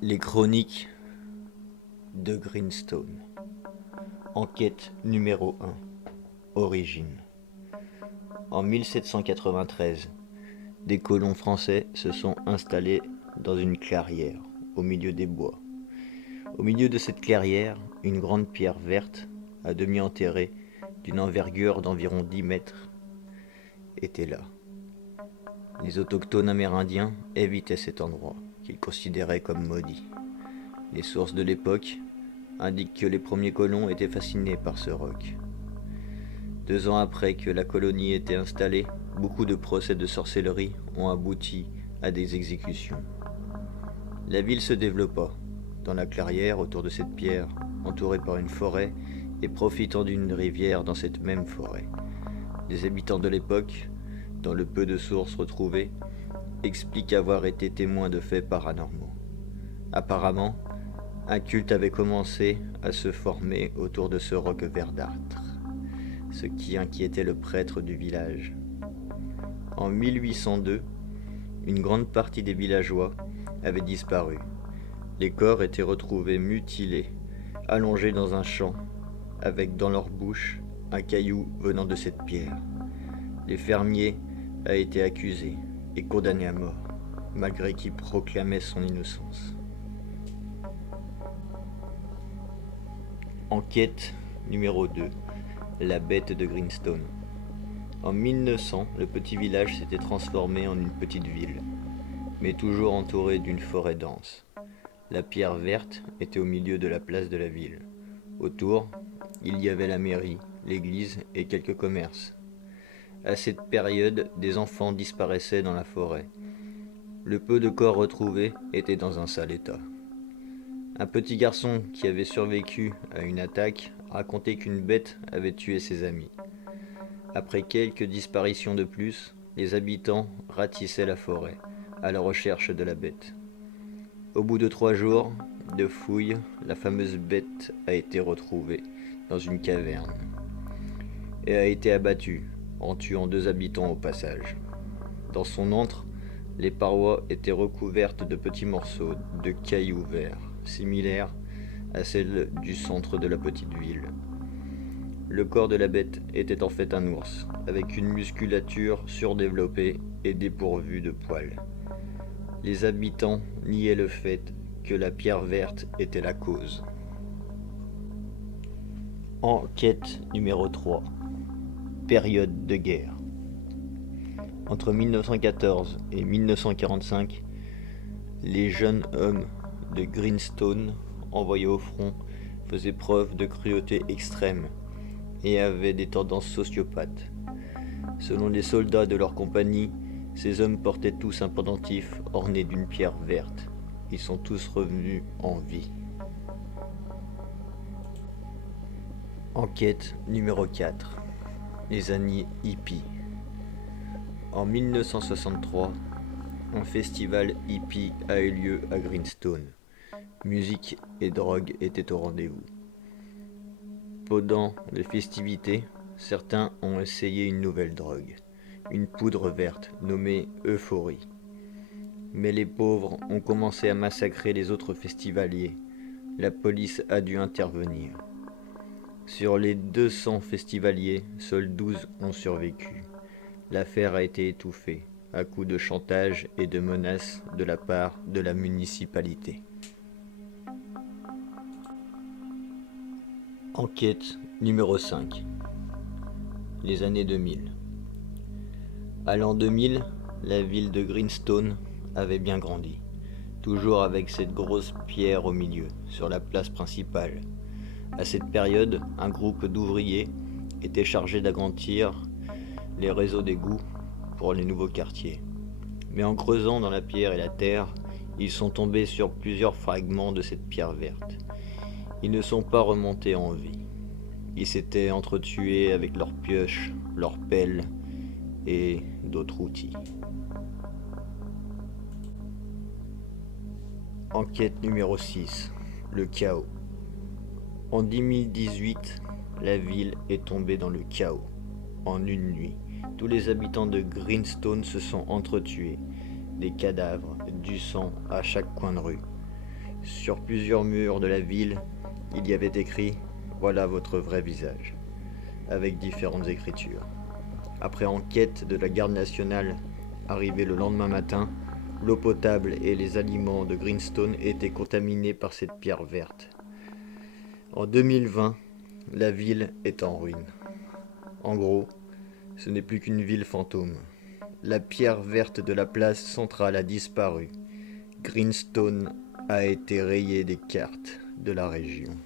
Les chroniques de Greenstone. Enquête numéro 1. Origine. En 1793, des colons français se sont installés dans une clairière, au milieu des bois. Au milieu de cette clairière, une grande pierre verte, à demi enterrée, d'une envergure d'environ 10 mètres, était là. Les autochtones amérindiens évitaient cet endroit, qu'ils considéraient comme maudit. Les sources de l'époque indiquent que les premiers colons étaient fascinés par ce roc. 2 ans après que la colonie était installée, beaucoup de procès de sorcellerie ont abouti à des exécutions. La ville se développa, dans la clairière autour de cette pierre, entourée par une forêt et profitant d'une rivière dans cette même forêt. Les habitants de l'époque, dans le peu de sources retrouvées, expliquent avoir été témoins de faits paranormaux. Apparemment, un culte avait commencé à se former autour de ce roc verdâtre, ce qui inquiétait le prêtre du village. En 1802, une grande partie des villageois avait disparu. Les corps étaient retrouvés mutilés, allongés dans un champ, avec dans leur bouche un caillou venant de cette pierre. Les fermiers a été accusé et condamné à mort, malgré qu'il proclamait son innocence. Enquête numéro 2. La bête de Greenstone. En 1900, le petit village s'était transformé en une petite ville, mais toujours entouré d'une forêt dense. La pierre verte était au milieu de la place de la ville. Autour, il y avait la mairie, l'église et quelques commerces. À cette période, des enfants disparaissaient dans la forêt. Le peu de corps retrouvés était dans un sale état. Un petit garçon qui avait survécu à une attaque racontait qu'une bête avait tué ses amis. Après quelques disparitions de plus, les habitants ratissaient la forêt, à la recherche de la bête. Au bout de 3 jours de fouilles, la fameuse bête a été retrouvée dans une caverne et a été abattue, en tuant 2 habitants au passage. Dans son antre, les parois étaient recouvertes de petits morceaux de cailloux verts, similaires à celles du centre de la petite ville. Le corps de la bête était en fait un ours, avec une musculature surdéveloppée et dépourvue de poils. Les habitants niaient le fait que la pierre verte était la cause. Enquête numéro 3. Période de guerre. Entre 1914 et 1945, les jeunes hommes de Greenstone envoyés au front faisaient preuve de cruauté extrême et avaient des tendances sociopathes. Selon les soldats de leur compagnie, ces hommes portaient tous un pendentif orné d'une pierre verte. Ils sont tous revenus en vie. Enquête numéro 4. Les années hippies. En 1963, un festival hippie a eu lieu à Greenstone. Musique et drogue étaient au rendez-vous. Pendant les festivités, certains ont essayé une nouvelle drogue, une poudre verte nommée Euphorie. Mais les pauvres ont commencé à massacrer les autres festivaliers. La police a dû intervenir. Sur les 200 festivaliers, seuls 12 ont survécu. L'affaire a été étouffée, à coups de chantage et de menaces de la part de la municipalité. Enquête numéro 5. Les années 2000. À l'an 2000, la ville de Greenstone avait bien grandi, toujours avec cette grosse pierre au milieu, sur la place principale. À cette période, un groupe d'ouvriers était chargé d'agrandir les réseaux d'égouts pour les nouveaux quartiers. Mais en creusant dans la pierre et la terre, ils sont tombés sur plusieurs fragments de cette pierre verte. Ils ne sont pas remontés en vie. Ils s'étaient entretués avec leurs pioches, leurs pelles et d'autres outils. Enquête numéro 6. Le chaos. En 2018, la ville est tombée dans le chaos. En une nuit, tous les habitants de Greenstone se sont entretués. Des cadavres, du sang à chaque coin de rue. Sur plusieurs murs de la ville, il y avait écrit « Voilà votre vrai visage », avec différentes écritures. Après enquête de la garde nationale, arrivée le lendemain matin, l'eau potable et les aliments de Greenstone étaient contaminés par cette pierre verte. En 2020, la ville est en ruine. En gros, ce n'est plus qu'une ville fantôme. La pierre verte de la place centrale a disparu. Greenstone a été rayé des cartes de la région.